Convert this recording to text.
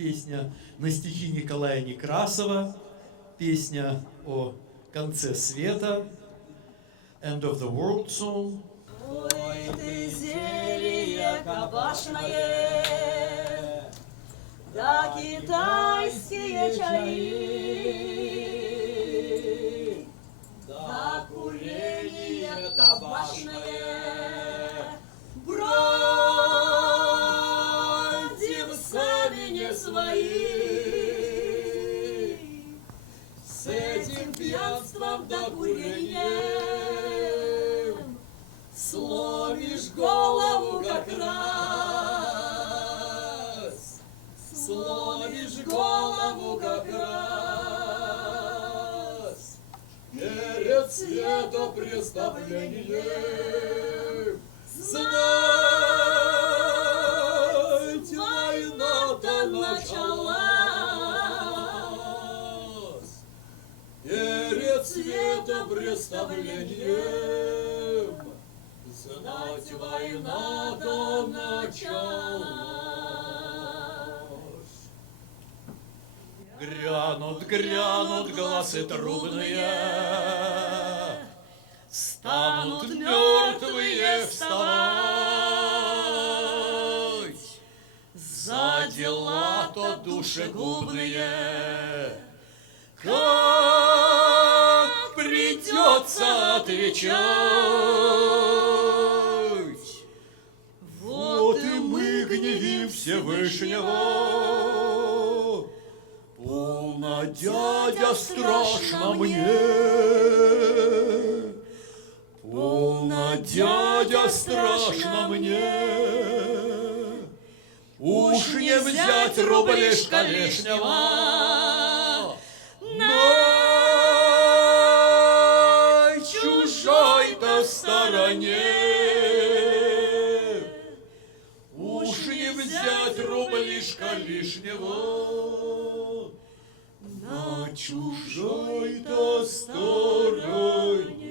песня на стихи Николая Некрасова, песня о конце света, End of the World Song. Ой, ты зелье кабачное, да китайские чаи, да курение табачное, бродим сами не свои, с этим пьянством да курением сломишь голову как раз, сломишь голову как раз. Перед светопреставлением знать, война-то началась. Перед светопреставлением знать, война-то началась. Грянут, грянут голосы трубные, станут мертвые вставать, за дела-то душегубные, как придется отвечать. Вот и мы гневим Всевышнего, полно, дядя, страшно мне, полно, дядя, страшно мне. Уж не взять рублишка лишнего на чужой-то стороне. Уж не взять рублишка лишнего на чужой-то стороне.